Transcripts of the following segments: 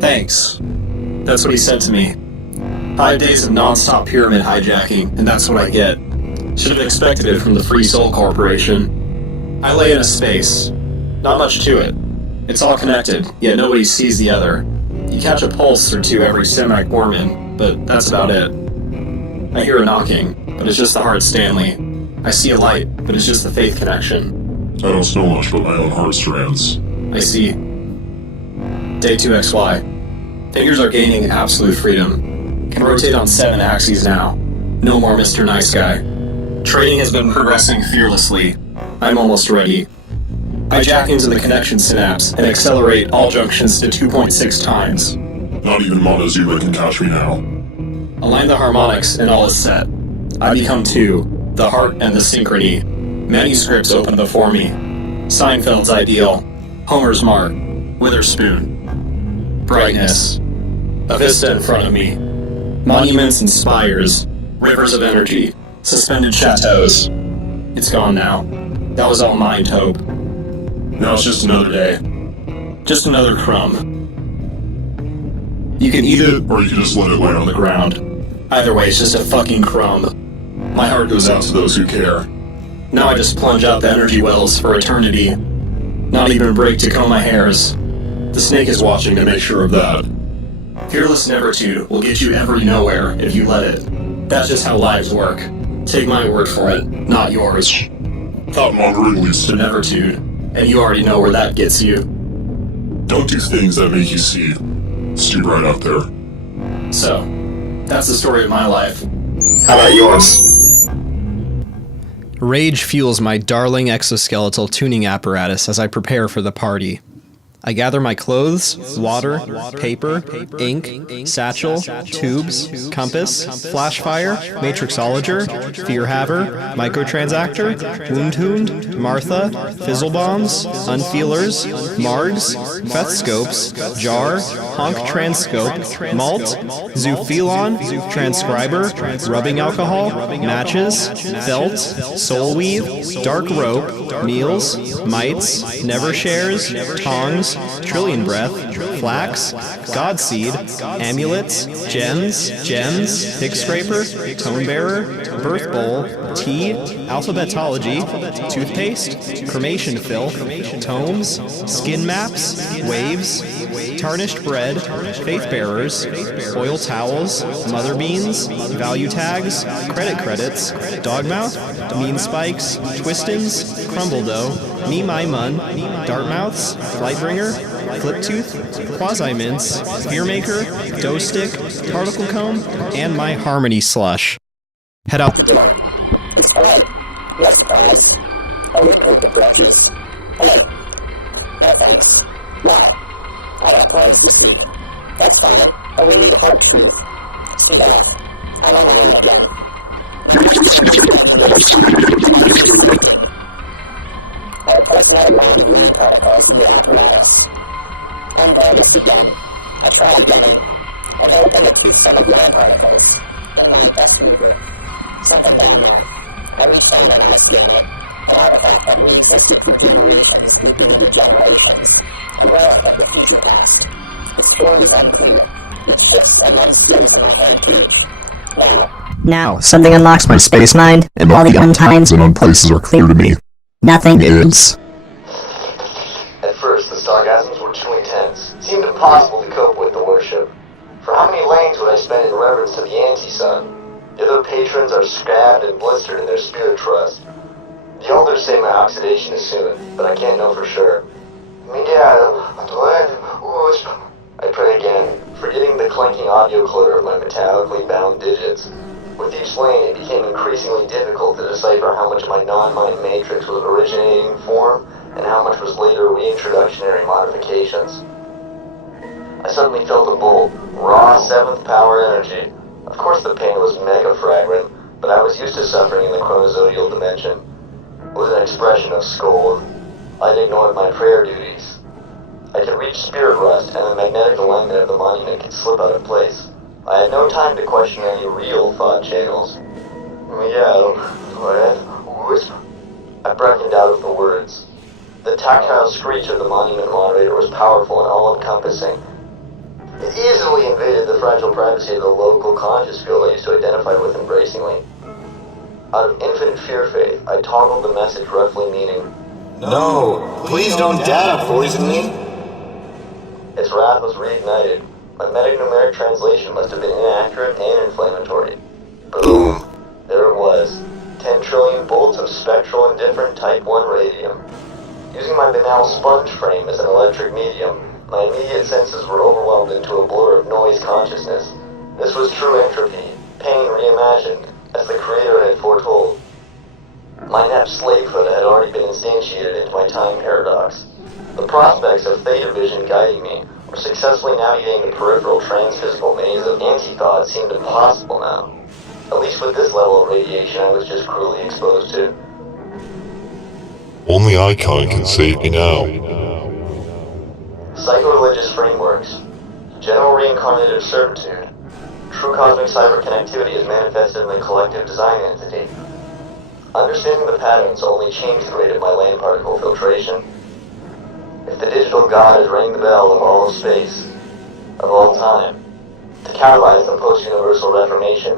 Thanks. That's what he said to me. 5 days of non-stop pyramid hijacking, and that's what I get. Should have expected it from the Free Soul Corporation. I lay in a space. Not much to it. It's all connected, yet nobody sees the other. You catch a pulse or two every semic we're in, but that's about it. I hear a knocking, but it's just the heart Stanley. I see a light, but it's just the faith connection. I don't smell much but my own heart strands. I see. Day 2XY. Fingers are gaining absolute freedom. Can rotate on 7 axes now. No more Mr. Nice Guy. Trading has been progressing fearlessly. I'm almost ready. I jack into the connection synapse and accelerate all junctions to 2.6 times. Not even Montezuma can catch me now. Align the harmonics and all is set. I become 2, the heart and the synchrony. Manuscripts open before me. Seinfeld's ideal. Homer's mark. Witherspoon. Brightness. A vista in front of me. Monuments and spires. Rivers of energy. Suspended chateaus. It's gone now. That was all mind hope. Now it's just another day. Just another crumb. You can eat it, or you can just let it lay on the ground. Either way, it's just a fucking crumb. My heart goes out to those who care. Now I just plunge out the energy wells for eternity. Not even a break to comb my hairs. The snake is watching to make sure of that. Fearless Nevertude will get you every nowhere if you let it. That's just how lives work. Take my word for it, not yours. Thought-mongering leads to Nevertude, and you already know where that gets you. Don't do things that make you see. Stay right out there. So, that's the story of my life. How about yours? Rage fuels my darling exoskeletal tuning apparatus as I prepare for the party. I gather my clothes, water, paper, ink, satchel, tubes, compass, flashfire, matrixologer, fearhaver, microtransactor, woundhound, Martha, fizzle bombs, unfeelers, margs, fethscopes, jar, honk transcope, malt, zoophelon, transcriber, rubbing alcohol, matches, felt, soul weave, dark rope, meals, mites, never shares, tongs, trillion breath, flax, godseed, amulets, gems, pick scraper, tone bearer, birth bowl, tea, alphabetology, toothpaste, cremation fill, tomes, skin maps, waves, tarnished bread, faith bearers, oil towels, mother beans, value tags, credits, dogmouth, mean spikes, twistins, crumble dough, me my mun, dartmouths, flightbringer, flip tooth, quasi-mints, fearmaker, dough stick, particle comb, and my harmony slush. Head out the door. It's fine. No surprise. Only drink the fletches. Hello. No thanks. Why? I have plans to see. That's fine. All we need a hard truth. Speed up. How long are we again? Our personnel land lead protocols will be apparatus. I'm glad this again. I tried again. I know them to some of my particles. And one best reader. Something down there. Very standard on a scale. An artifact that means there's two generations, two generations. A relic of the future past. Its forms empty. Its tricks and then skills in my hand teach. Now, something unlocks my space mind, and all the untimes and unplaces are clear to me. Nothing is. At first, the stargasms were too intense. It seemed impossible to cope with the worship. For how many lanes would I spend in reverence to the anti-sun? The other patrons are scabbed and blistered in their spirit trust. The elders say my oxidation is soon, but I can't know for sure. I pray again, forgetting the clanking audio clutter of my metallically bound digits. With each lane, it became increasingly difficult to decipher how much of my non-mind matrix was originating form and how much was later reintroductionary modifications. I suddenly felt a bolt, raw 7th power energy. Of course the pain was mega fragrant, but I was used to suffering in the chronozodial dimension. It was an expression of scold. I'd ignored my prayer duties. I could reach spirit rust, and the magnetic alignment of the monument could slip out of place. I had no time to question any real thought channels. I brackened out of the words. The tactile screech of the monument moderator was powerful and all-encompassing. It easily invaded the fragile privacy of the local conscious field I used to identify with embracingly. Out of infinite fear faith, I toggled the message roughly meaning, "No, please don't data poison me." Its wrath was reignited. My metanumeric translation must have been inaccurate and inflammatory. Boom. There it was. 10 trillion bolts of spectral indifferent Type 1 radium. Using my banal sponge frame as an electric medium, my immediate senses were overwhelmed into a blur of noise consciousness. This was true entropy, pain reimagined, as the creator had foretold. My inept slavehood had already been instantiated into my time paradox. The prospects of theta vision guiding me, or successfully navigating the peripheral transphysical maze of anti-thought seemed impossible now. At least with this level of radiation I was just cruelly exposed to. Only Icon can save me now. Psycho-religious frameworks. General reincarnative certitude. True cosmic cyber connectivity is manifested in the collective design entity. Understanding the patterns only changed the rate of my land particle filtration. If the digital god has rang the bell of all of space, of all time, to catalyze the post-universal reformation,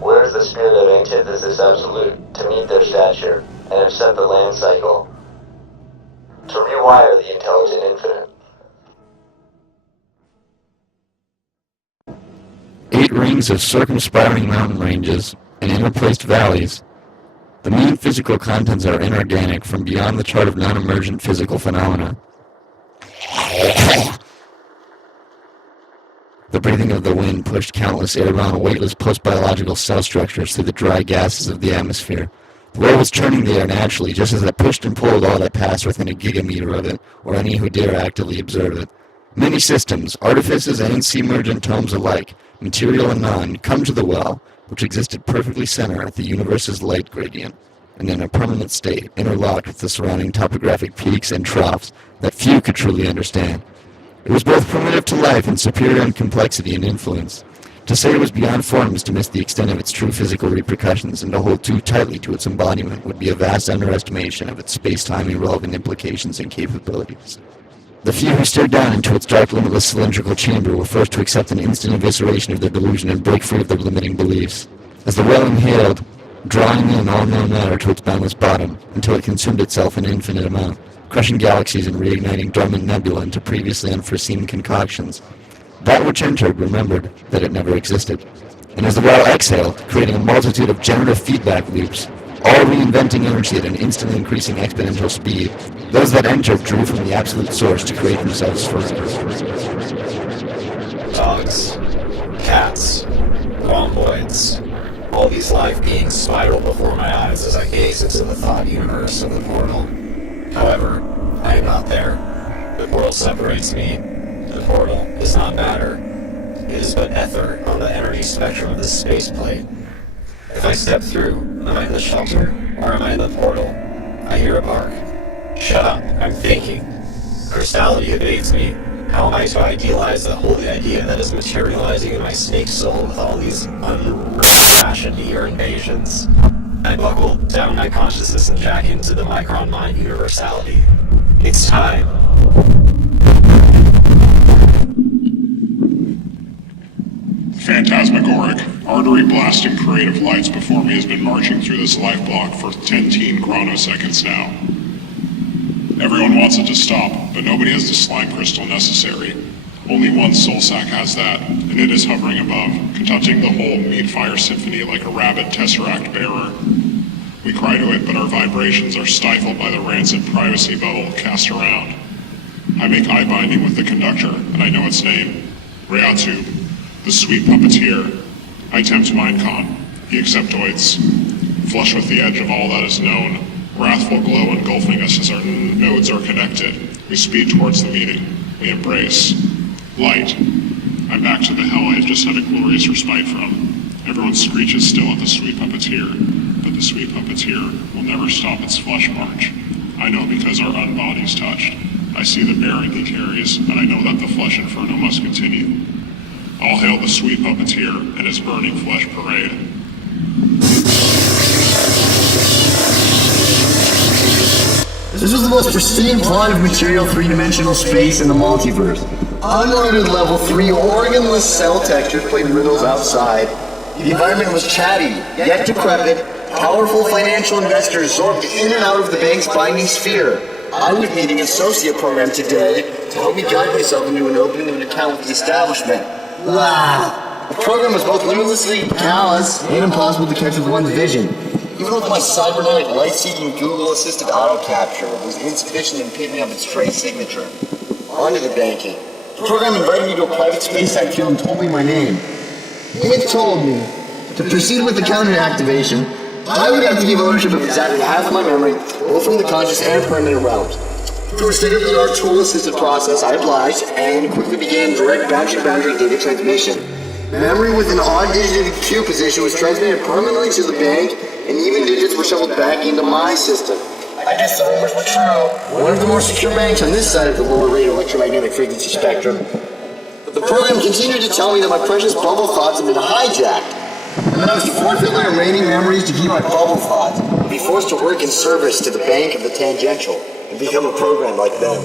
where is the spirit of antithesis absolute to meet their stature and upset the land cycle? To rewire the intelligent infinite. 8 rings of circumspiring mountain ranges and interplaced valleys. The main physical contents are inorganic from beyond the chart of non-emergent physical phenomena. The breathing of the wind pushed countless air-bound, weightless post-biological cell structures through the dry gases of the atmosphere. The world was churning the air naturally, just as it pushed and pulled all that passed within a gigameter of it, or any who dare actively observe it. Many systems, artifices and sea-mergent tomes alike, material and non, come to the well, which existed perfectly center at the universe's light gradient, and in a permanent state, interlocked with the surrounding topographic peaks and troughs that few could truly understand. It was both primitive to life and superior in complexity and influence. To say it was beyond form is to miss the extent of its true physical repercussions, and to hold too tightly to its embodiment would be a vast underestimation of its space-time irrelevant implications and capabilities. The few who stared down into its dark, limitless cylindrical chamber were forced to accept an instant evisceration of their delusion and break free of their limiting beliefs. As the well inhaled, drawing in all known matter to its boundless bottom, until it consumed itself in an infinite amount, crushing galaxies and reigniting dormant nebula into previously unforeseen concoctions. That which entered remembered that it never existed. And as the well exhaled, creating a multitude of generative feedback loops, all reinventing energy at an instantly increasing exponential speed, those that entered drew from the absolute source to create themselves further. Dogs, cats, womboids, all these live beings spiral before my eyes as I gaze into the thought universe of the portal. However, I am not there. The portal separates me. The portal is not matter. It is but ether on the energy spectrum of this space plate. If I step through, am I in the shelter, or am I in the portal? I hear a bark. Shut up, I'm thinking. Crystality evades me. How am I to idealize the holy idea that is materializing in my snake soul with all these unfashioned ear invasions? I buckle down my consciousness and jack into the micron mind universality. It's time. Phantasmagoric, artery-blasting parade of lights before me has been marching through this life block for 10 chronoseconds now. Everyone wants it to stop, but nobody has the slime crystal necessary. Only one soul sac has that, and it is hovering above, conducting the whole meat-fire symphony like a rabid tesseract bearer. We cry to it, but our vibrations are stifled by the rancid privacy bubble cast around. I make eye binding with the conductor, and I know its name. Reatu, the sweet puppeteer. I tempt Minecon, he acceptoids. Flush with the edge of all that is known, wrathful glow engulfing us as our nodes are connected. We speed towards the meeting. We embrace. Light. I'm back to the hell I had just had a glorious respite from. Everyone screeches still at the sweet puppeteer, but the sweet puppeteer will never stop its flesh march. I know because our unbodies touched. I see the bearing he carries, and I know that the flesh inferno must continue. All hail the sweet puppeteer and his burning flesh parade. This This was the most pristine plot of material three-dimensional space in the multiverse. Unlimited level 3 organless cell textures played riddles outside. The environment was chatty, yet decrepit. Powerful financial investors zorbed in and out of the bank's binding sphere. I was meeting an associate program today to help me guide myself into an opening of an account with the establishment. Wow! The program was both limitlessly callous and impossible to catch with one's vision. Even with my cybernetic light-seeking Google-assisted auto-capture, it was insufficient in picking up its trace signature. On to the banking. The program invited me to a private space-time field and told me my name. It told me to proceed with the counter activation, I would have to give ownership of exactly half of my memory, both from the conscious and permanent realms. Through a state-of-the-art tool-assisted process, I obliged and quickly began direct boundary data transmission. Memory with an odd-digited queue position was transmitted permanently to the bank, and even digits were shoveled back into my system. I guess the rumors were true. One of the more secure banks on this side of the lower rate electromagnetic frequency spectrum. But the program continued to tell me that my precious bubble thoughts had been hijacked, and that I was to forfeit my remaining memories to keep my bubble thoughts, and be forced to work in service to the bank of the Tangential, and become a program like them.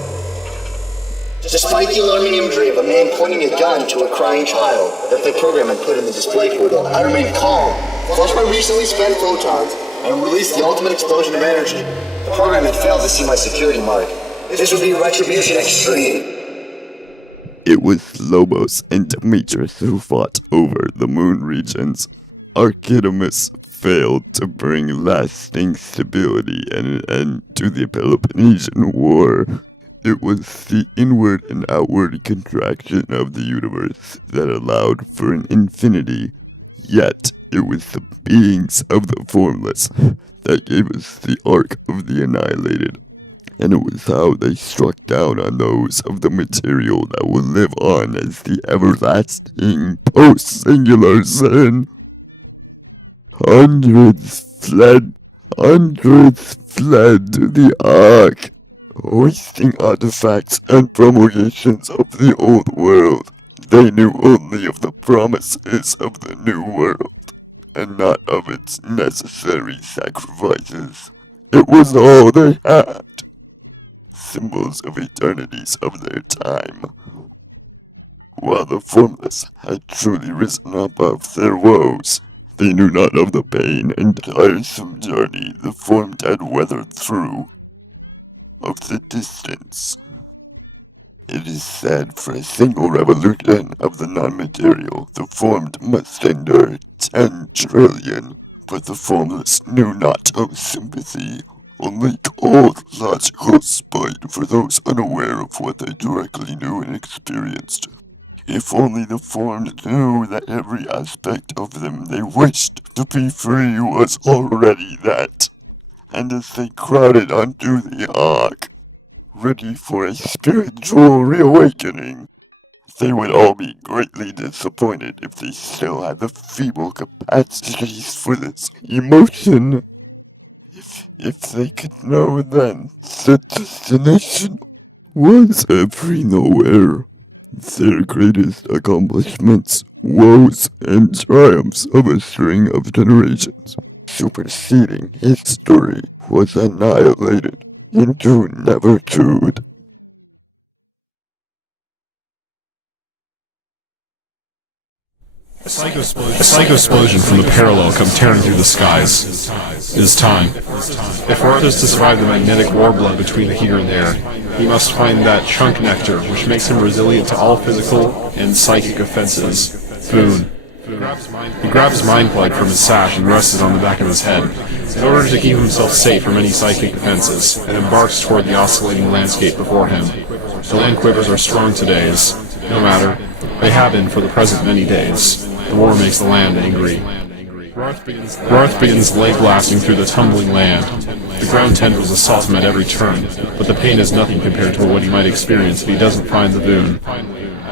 Despite the alarming imagery of a man pointing a gun to a crying child that the program had put in the display portal, I remained calm, flushed my recently spent photons, and released the ultimate explosion of energy. The program had failed to see my security mark. This would be retribution extreme. It was Lobos and Demetrius who fought over the moon regions. Archidamus failed to bring lasting stability and an end to the Peloponnesian War. It was the inward and outward contraction of the universe that allowed for an infinity, yet it was the beings of the formless that gave us the arc of the annihilated, and it was how they struck down on those of the material that will live on as the everlasting post-singular sin. Hundreds fled to the Ark, hoisting artifacts and promulgations of the old world. They knew only of the promises of the new world, and not of its necessary sacrifices. It was all they had, symbols of eternities of their time. While the formless had truly risen above their woes, they knew not of the pain and tiresome journey the formed had weathered through, of the distance. It is said for a single revolution of the non-material, the formed must endure 10 trillion, but the formless knew not of sympathy, only cold, logical spite for those unaware of what they directly knew and experienced. If only the formed knew that every aspect of them they wished to be free was already that, and as they crowded onto the Ark, ready for a spiritual reawakening, they would all be greatly disappointed if they still had the feeble capacities for this emotion. If they could know then the destination was every nowhere, their greatest accomplishments, woes, and triumphs of a string of generations, superseding history, was annihilated into nevertude. A psycho-explosion from the parallel come tearing through the skies. It is time. If Earth is to survive the magnetic war blood between the here and there, he must find that chunk nectar which makes him resilient to all physical and psychic offenses. Boone. He grabs mind plug from his sash and rests it on the back of his head, in order to keep himself safe from any psychic offenses, and embarks toward the oscillating landscape before him. The land quivers are strong today's. No matter. They have been for the present many days. The war makes the land angry. Roth begins leg blasting through the tumbling land. The ground tendrils assault him at every turn, but the pain is nothing compared to what he might experience if he doesn't find the boon.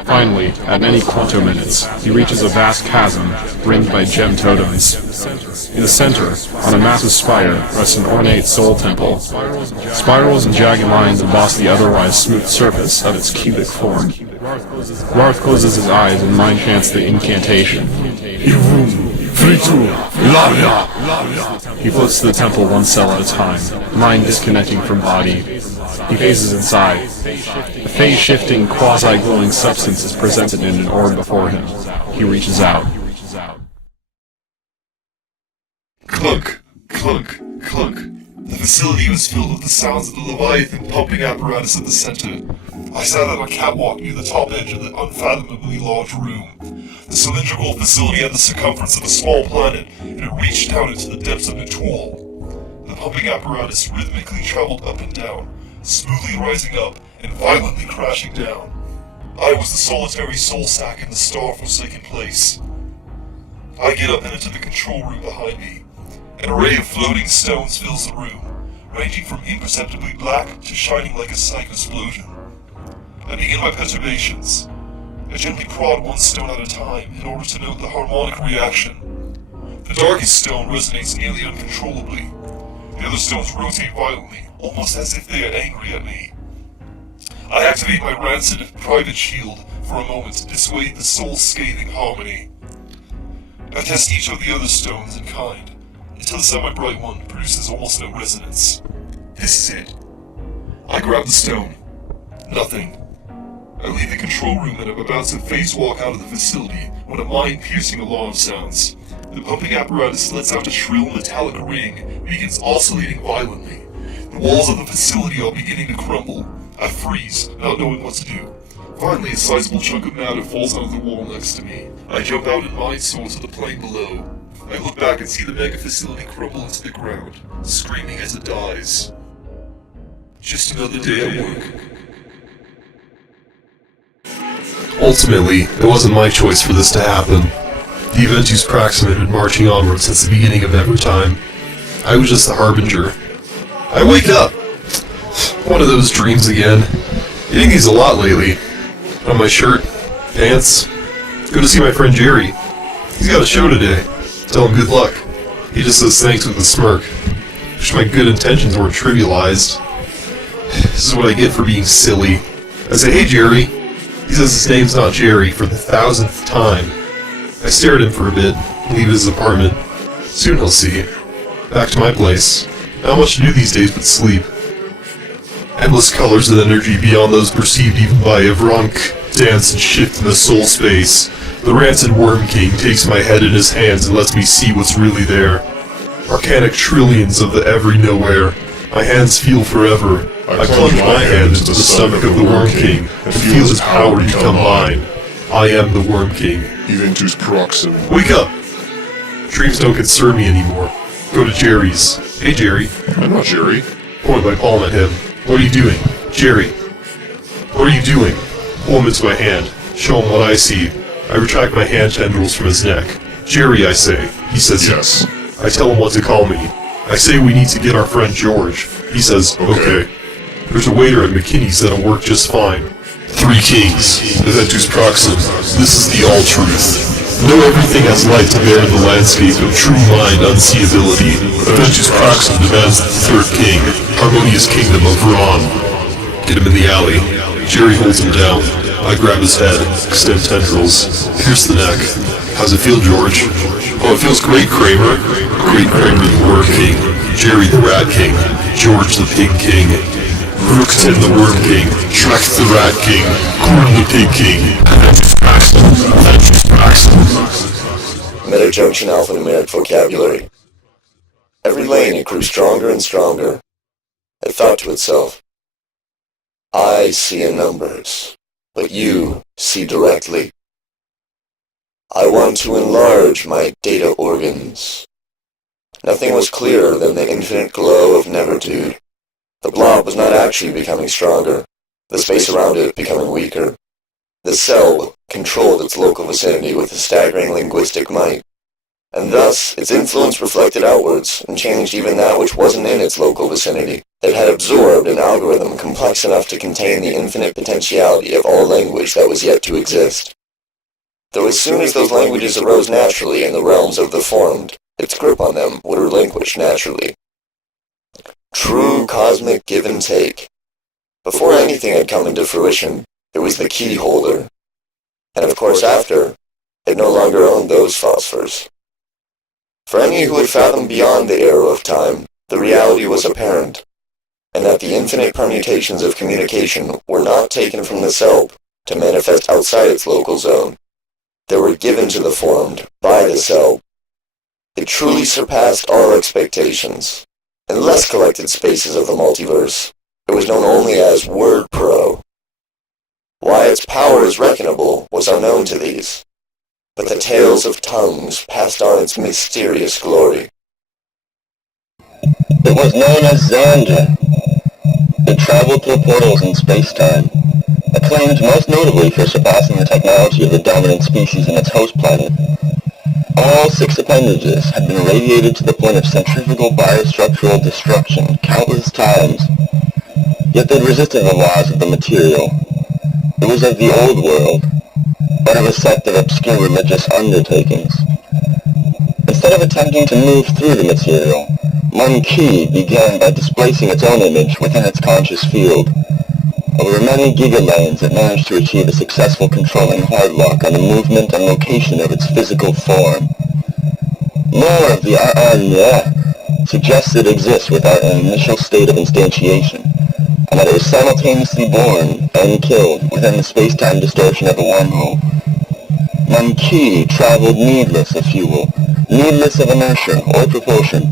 Finally, at many quanto minutes, he reaches a vast chasm, ringed by gem totems. In the center, on a massive spire, rests an ornate soul temple. Spirals and jagged lines emboss the otherwise smooth surface of its cubic form. Roth closes his eyes and mind chants the incantation. He floats to the temple one cell at a time, mind disconnecting from body. He phases inside. A phase-shifting, quasi-glowing substance is presented in an orb before him. He reaches out. Clunk, clunk, clunk. The facility was filled with the sounds of the Leviathan pumping apparatus at the center. I sat on a catwalk near the top edge of the unfathomably large room. The cylindrical facility had the circumference of a small planet, and it reached down into the depths of Ntual. The pumping apparatus rhythmically traveled up and down, smoothly rising up and violently crashing down. I was the solitary soul sack in the star-forsaken place. I get up and into the control room behind me. An array of floating stones fills the room, ranging from imperceptibly black to shining like a psych explosion. I begin my perturbations. I gently prod one stone at a time in order to note the harmonic reaction. The darkest stone resonates nearly uncontrollably. The other stones rotate violently, almost as if they are angry at me. I activate my rancid private shield for a moment to dissuade the soul's scathing harmony. I test each of the other stones in kind, until the semi-bright one produces almost no resonance. This is it. I grab the stone. Nothing. I leave the control room and am about to phase-walk out of the facility when a mind-piercing alarm sounds. The pumping apparatus lets out a shrill metallic ring and begins oscillating violently. The walls of the facility are beginning to crumble. I freeze, not knowing what to do. Finally, a sizable chunk of matter falls out of the wall next to me. I jump out and mind soar to the plane below. I look back and see the mega facility crumble into the ground, screaming as it dies. Just another day at work. Ultimately, it wasn't my choice for this to happen. The Eventus Praxim had been marching onward since the beginning of Evertime. I was just the harbinger. I wake up! One of those dreams again. Getting these a lot lately. On my shirt, pants. Go to see my friend Jerry. He's got a show today. Tell him good luck. He just says thanks with a smirk. Wish my good intentions weren't trivialized. This is what I get for being silly. I say, hey Jerry. He says his name's not Jerry for the 1000th time. I stare at him for a bit, leave his apartment. Soon he'll see. Back to my place. Not much to do these days but sleep. Endless colors of energy beyond those perceived even by Evronk dance and shift in the soul space. The rancid Worm King takes my head in his hands and lets me see what's really there. Arcanic trillions of the every nowhere. My hands feel forever. I plunge my hand into the stomach of the Worm King and feel his power become mine. I am the Worm King. Eventus Proxim. Wake up! Dreams don't concern me anymore. Go to Jerry's. Hey Jerry. I'm not Jerry. Point my palm at him. What are you doing? Jerry. What are you doing? Pull him into my hand. Show him what I see. I retract my hand tendrils from his neck. Jerry, I say. He says yes. I tell him what to call me. I say we need to get our friend George. He says, okay. There's a waiter at McKinney's that'll work just fine. 3 kings. Eventus Proxim. This is the all-truth. Know everything has light to bear in the landscape of true mind unseeability. Eventus Proxim demands the 3rd king. Harmonious kingdom of Ron. Get him in the alley. Jerry holds him down. I grab his head, extend tendrils, pierce the neck. How's it feel, George? Oh, it feels great, Kramer. Great Kramer the Worm King. Jerry the Rat King. George the Pig King. Rookton the Worm King. Shrek the Rat King. Corn the Pig King. Eventus Proxim. Eventus Proxim. Meta-junction alphanumeric vocabulary. Every lane it grew stronger and stronger. It thought to itself, I see in numbers, but you see directly. I want to enlarge my data organs. Nothing was clearer than the infinite glow of nevertude. The blob was not actually becoming stronger, the space around it becoming weaker. The Selb controlled its local vicinity with a staggering linguistic might, and thus its influence reflected outwards and changed even that which wasn't in its local vicinity. It had absorbed an algorithm complex enough to contain the infinite potentiality of all language that was yet to exist. Though as soon as those languages arose naturally in the realms of the formed, its grip on them would relinquish naturally. True cosmic give and take. Before anything had come into fruition, it was the key holder. And of course after, it no longer owned those phosphors. For any who had fathomed beyond the arrow of time, the reality was apparent, and that the infinite permutations of communication were not taken from the Selb to manifest outside its local zone. They were given to the formed by the Selb. It truly surpassed all expectations. In the less collected spaces of the multiverse, it was known only as Word Pro. Why its power is reckonable was unknown to these, but the tales of tongues passed on its mysterious glory. It was known as ZOኢና. It traveled through portals in space-time, acclaimed most notably for surpassing the technology of the dominant species in its host planet. All 6 appendages had been irradiated to the point of centrifugal biostructural destruction countless times, yet they'd resisted the laws of the material. It was of the old world, but of a sect of obscure religious undertakings. Instead of attempting to move through the material, Monky began by displacing its own image within its conscious field. Over many gigalanes, it managed to achieve a successful controlling hardlock on the movement and location of its physical form. More of the suggests it exists without an initial state of instantiation, and that it was simultaneously born and killed within the space-time distortion of a wormhole. Monky traveled needless of fuel, needless of inertia or propulsion.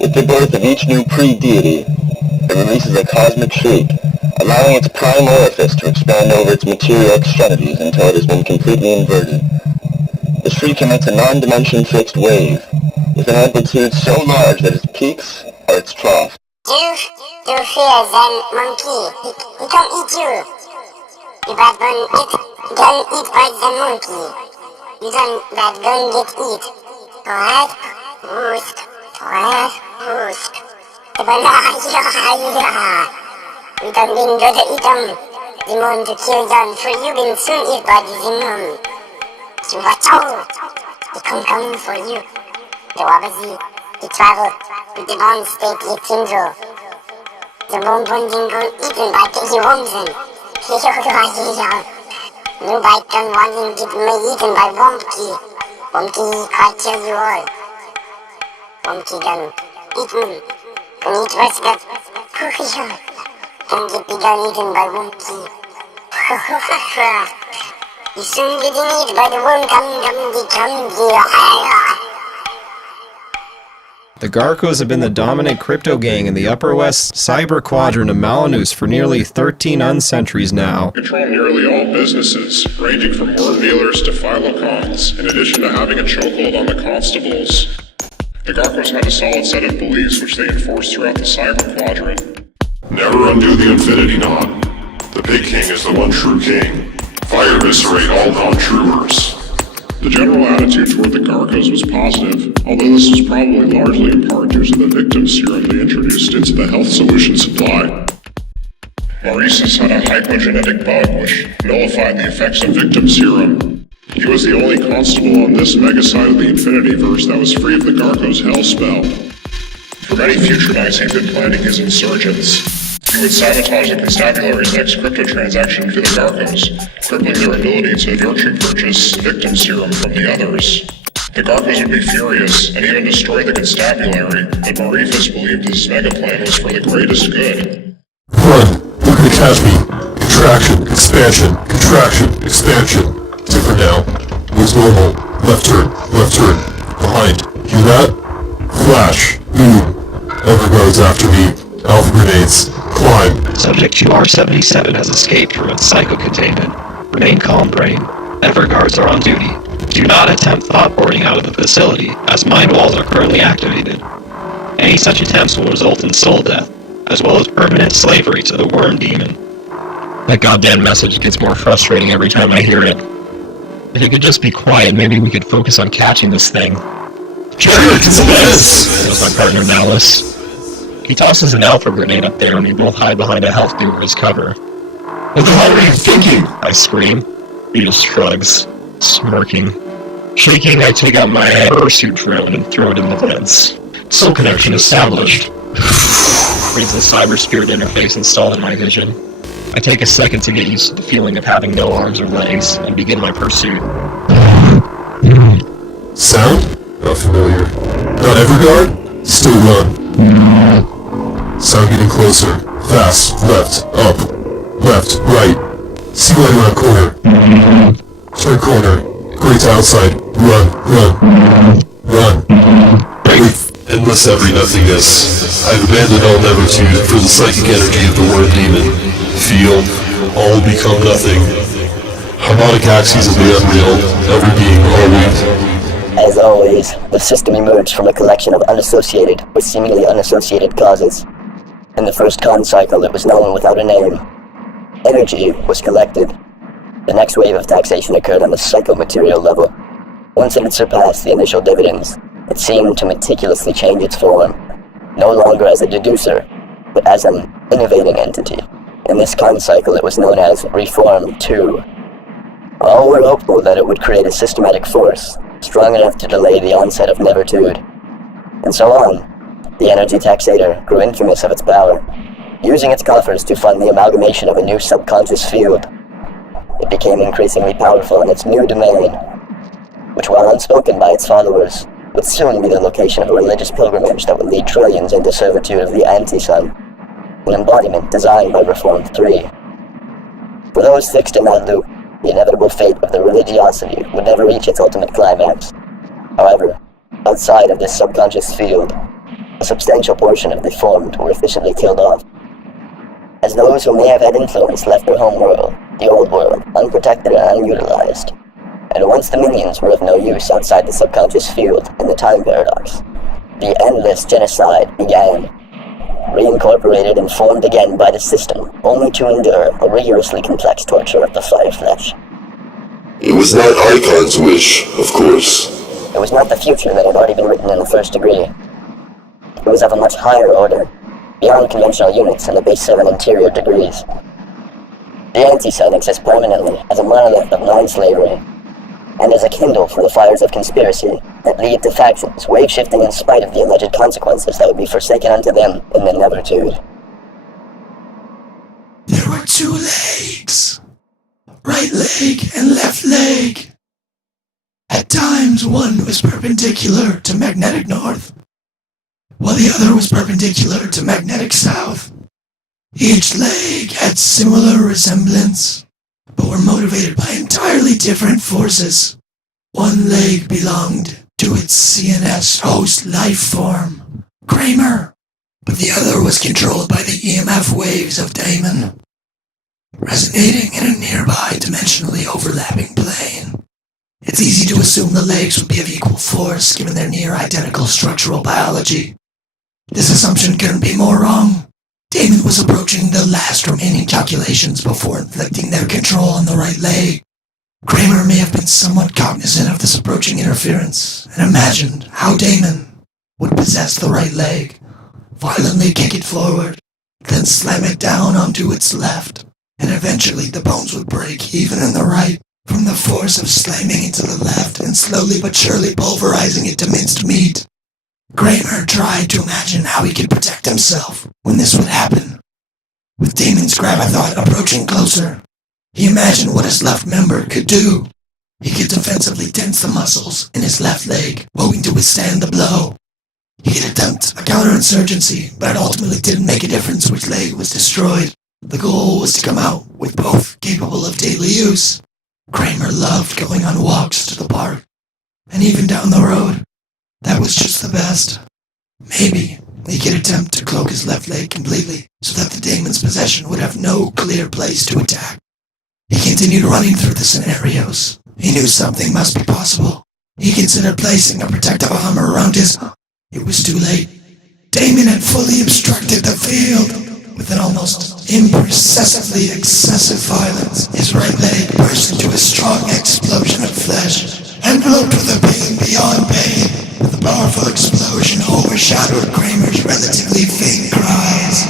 With the birth of each new pre-deity, it releases a cosmic shriek, allowing its prime orifice to expand over its material extremities until it has been completely inverted. The shriek emits a non-dimension fixed wave, with an amplitude so large that its peaks are its troughs. You fear Zen Monkey. He can't eat you. You bad gun eat by Zen Monkey. You done bad gun get eat. Alright? Roost. Alright? Roost. We done been good to eat them. The moon to kill them, for you been soon eat by the moon. You watch out. He come for you. The Wabazi, he traveled with the bond state Yetinjo. The moon bonding gun eaten by the Wommzen. No bite gun wanting get me eaten by Wompky. Wompky quite kill you all. Wompky gun eat me. Gun eat what's good. Don't get begun eaten by Wompky. You soon getting eaten by the worm come. The Garcos have been the dominant crypto gang in the Upper West cyber quadrant of Malanus for nearly 13 uncenturies now. Control nearly all businesses, ranging from word dealers to phylocons, in addition to having a chokehold on the constables. The Garcos have a solid set of beliefs which they enforce throughout the cyber quadrant. Never undo the infinity knot. The Pig King is the one true king. Fire eviscerate all non-truers. The general attitude toward the Garcos was positive, although this was probably largely in part due to the victim serum they introduced into the health solution supply. Maurice's had a hypogenetic bug which nullified the effects of victim serum. He was the only constable on this mega side of the Infinityverse that was free of the Garcos' hell spell. For many future nights he'd been planning his insurgents. He would sabotage the Constabulary's next crypto transaction for the Garcos, crippling their ability to virtue purchase victim serum from the others. The Garcos would be furious and even destroy the Constabulary, but Maurifus believed this mega plan was for the greatest good. Run! Look at the Academy! Contraction, expansion, contraction, expansion. Different now. Where's normal? Left turn, behind. Hear that? Flash, boom. Everguard's after me. Alpha grenades. Climb. Subject QR-77 has escaped from its psycho-containment. Remain calm, brain. Everguards are on duty. Do not attempt thought boarding out of the facility, as mind walls are currently activated. Any such attempts will result in soul death, as well as permanent slavery to the worm demon. That goddamn message gets more frustrating every time I hear it. If it could just be quiet, maybe we could focus on catching this thing. Says my partner Malice. He tosses an alpha grenade up there and we both hide behind a health duer's cover. What the hell are you thinking? I scream. He just shrugs, smirking. Shaking, I take out my fursuit drone and throw it in the vents. Soul connection established. Reads the cyber spirit interface installed in my vision. I take a second to get used to the feeling of having no arms or legs and begin my pursuit. Sound? not familiar. Not Everguard? Still run. Sound getting closer. Fast. Left. Up. Left. Right. See light around corner. Turn corner. Great to outside. Run. Wait. Endless every nothingness. I've abandoned all nevertude for the psychic energy of the word demon. Feel. All become nothing. Harmonic axes of the unreal. Every being, all weak. As always, the system emerged from a collection of unassociated or seemingly unassociated causes. In the first con cycle, it was known without a name. Energy was collected. The next wave of taxation occurred on the psychomaterial level. Once it had surpassed the initial dividends, it seemed to meticulously change its form, no longer as a deducer, but as an innovating entity. In this con cycle, it was known as Reform 2. All were hopeful that it would create a systematic force, strong enough to delay the onset of nevertude. And so on. The energy taxator grew infamous of its power, using its coffers to fund the amalgamation of a new subconscious field. It became increasingly powerful in its new domain, which, while unspoken by its followers, would soon be the location of a religious pilgrimage that would lead trillions into servitude of the anti-sun, an embodiment designed by Reform 3. For those fixed in that loop, the inevitable fate of the religiosity would never reach its ultimate climax. However, outside of this subconscious field, a substantial portion of the formed were efficiently killed off. As those who may have had influence left their home world, the old world, unprotected and unutilized, and once the minions were of no use outside the subconscious field in the time paradox, the endless genocide began, reincorporated and formed again by the system, only to endure a rigorously complex torture of the fire flesh. It was not Icon's wish, of course. It was not the future that had already been written in the first degree. It was of a much higher order, beyond conventional units and the base 7 interior degrees. The anti-sun exists permanently as a monolith of non-slavery, and as a kindle for the fires of conspiracy that lead to factions wave-shifting in spite of the alleged consequences that would be forsaken unto them in the nevertude. There were 2 legs. Right leg and left leg. At times, one was perpendicular to magnetic north, while the other was perpendicular to magnetic south. Each leg had similar resemblance, but were motivated by entirely different forces. One leg belonged to its CNS host life form, Kramer, but the other was controlled by the EMF waves of Damon, resonating in a nearby dimensionally overlapping plane. It's easy to assume the legs would be of equal force given their near-identical structural biology. This assumption couldn't be more wrong. Damon was approaching the last remaining calculations before inflicting their control on the right leg. Kramer may have been somewhat cognizant of this approaching interference and imagined how Damon would possess the right leg, violently kick it forward, then slam it down onto its left, and eventually the bones would break even in the right from the force of slamming into the left and slowly but surely pulverizing it to minced meat. Kramer tried to imagine how he could protect himself when this would happen. With Damon's grab-a-thought approaching closer, he imagined what his left member could do. He could defensively tense the muscles in his left leg, hoping to withstand the blow. He could attempt a counterinsurgency, but it ultimately didn't make a difference which leg was destroyed. The goal was to come out with both capable of daily use. Kramer loved going on walks to the park, and even down the road. That was just the best. Maybe he could attempt to cloak his left leg completely, so that the Damon's possession would have no clear place to attack. He continued running through the scenarios. He knew something must be possible. He considered placing a protective armor around his... It was too late. Damon had fully obstructed the field. With an almost imperceptibly excessive violence, his right leg burst into a strong explosion of flesh, enveloped with a pain beyond pain. The powerful explosion overshadowed Kramer's relatively faint cries.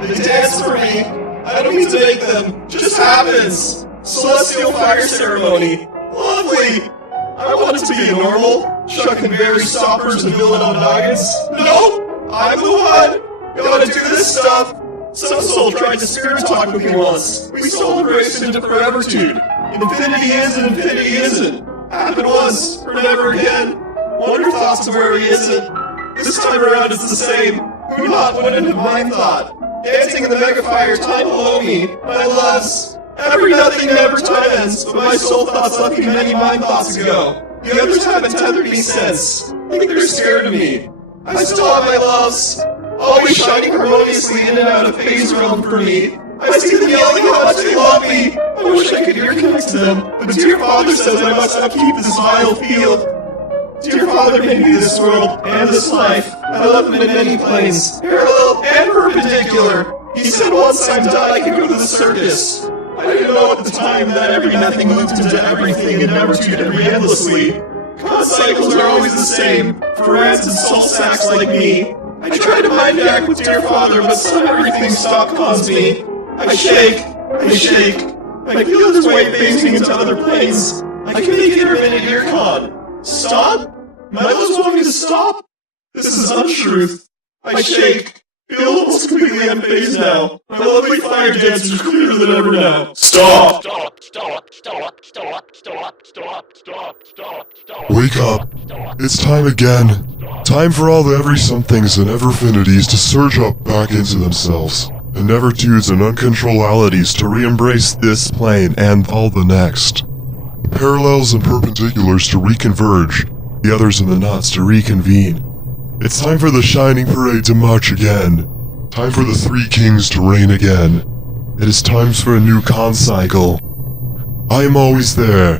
They dance for me. I don't need to make them. Just happens. Celestial fire ceremony. Lovely. I want it to be normal. Shucking berry stoppers and villain on nuggets. No, I'm the one. Gotta do this stuff. Some soul tried to spirit talk with me once. We soul embraced into forevertude. Infinity is and infinity isn't. Happen once, or never again. Wonder thoughts of where he isn't. This time around it's the same. Who not went into mind thought? Dancing in the megafire time below me. My loves. Every nothing never time ends, but my soul thoughts left me many mind thoughts ago. The others haven't tethered me since. Think they're scared of me. I still have my loves. Always shining harmoniously in and out of phase realm for me. I see them yelling how much they love me. I wish I could ear connect to them, but dear Father says I must upkeep this vile field. Dear Father made me this world and this life. I love him in many planes, parallel and perpendicular. He said once I'm done I could go to the circus. I didn't know at the time that every nothing moved into everything and never to every endlessly. God cycles are always the same, for rats and soul sacks like me. I tried to mind jack with dear Father, but some everything stopped cons me. I shake. I feel this wave phasing into other planes. I can make intermittent ear con. Stop? My loves want me to stop? This is untruth. I shake. Feel almost completely unfazed now. My lovely fire dancer's clearer than ever now. Stop! Wake up. It's time again. Time for all the every-somethings and everfinities to surge up back into themselves. And nevertudes and uncontrollalities to re-embrace this plane and all the next. The parallels and perpendiculars to reconverge, the others and the knots to reconvene. It's time for the shining parade to march again. Time for the three kings to reign again. It is time for a new con cycle. I am always there.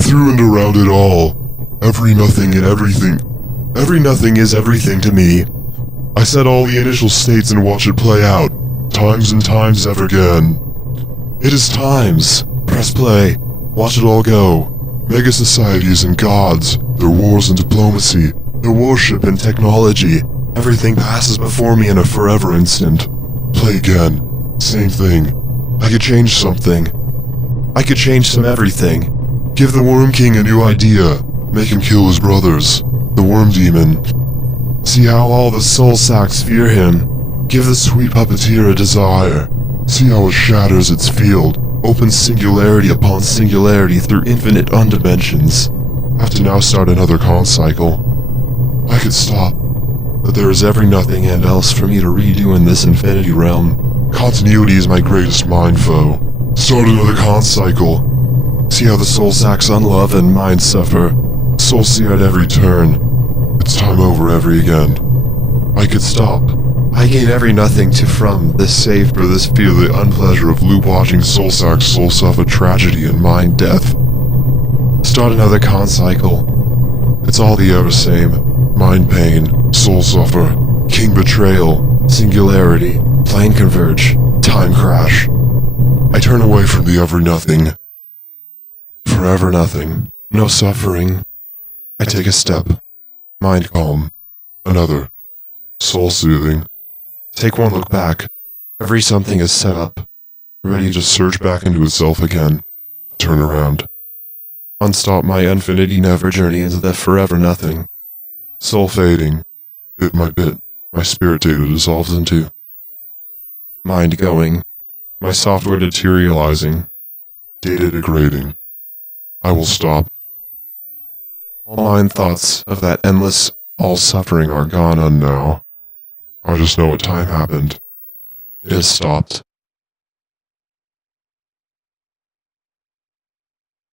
Through and around it all. Every nothing and everything. Every nothing is everything to me. I set all the initial states and watch it play out. Times and times ever again. It is times. Press play. Watch it all go. Mega societies and gods. Their wars and diplomacy. Their worship and technology. Everything passes before me in a forever instant. Play again. Same thing. I could change something. I could change some everything. Give the Worm King a new idea. Make him kill his brothers. The Worm Demon. See how all the soul sacks fear him. Give the sweet Puppeteer a desire. See how it shatters its field. Opens singularity upon singularity through infinite undimensions. Have to now start another con cycle. I could stop, but there is every nothing and else for me to redo in this infinity realm. Continuity is my greatest mind foe. Start another con cycle. See how the soul sacks unlove and mind suffer. Soul sear at every turn. It's time over every again. I could stop. I gain every nothing to from this save for this feel the unpleasure of loop watching soul sacks soul suffer tragedy and mind death. Start another con cycle. It's all the ever same. Mind pain, soul suffer, king betrayal, singularity, plane converge, time crash. I turn away from the ever nothing. Forever nothing, no suffering. I take a step. Mind calm. Another. Soul soothing. Take one look back. Every something is set up. Ready to surge back into itself again. Turn around. Unstop my infinity never journey into that forever nothing. Soul fading. Bit, my spirit data dissolves into. Mind going. My software deteriorizing. Data degrading. I will stop. All mind thoughts of that endless, all suffering are gone on now. I just know what time happened. It has stopped.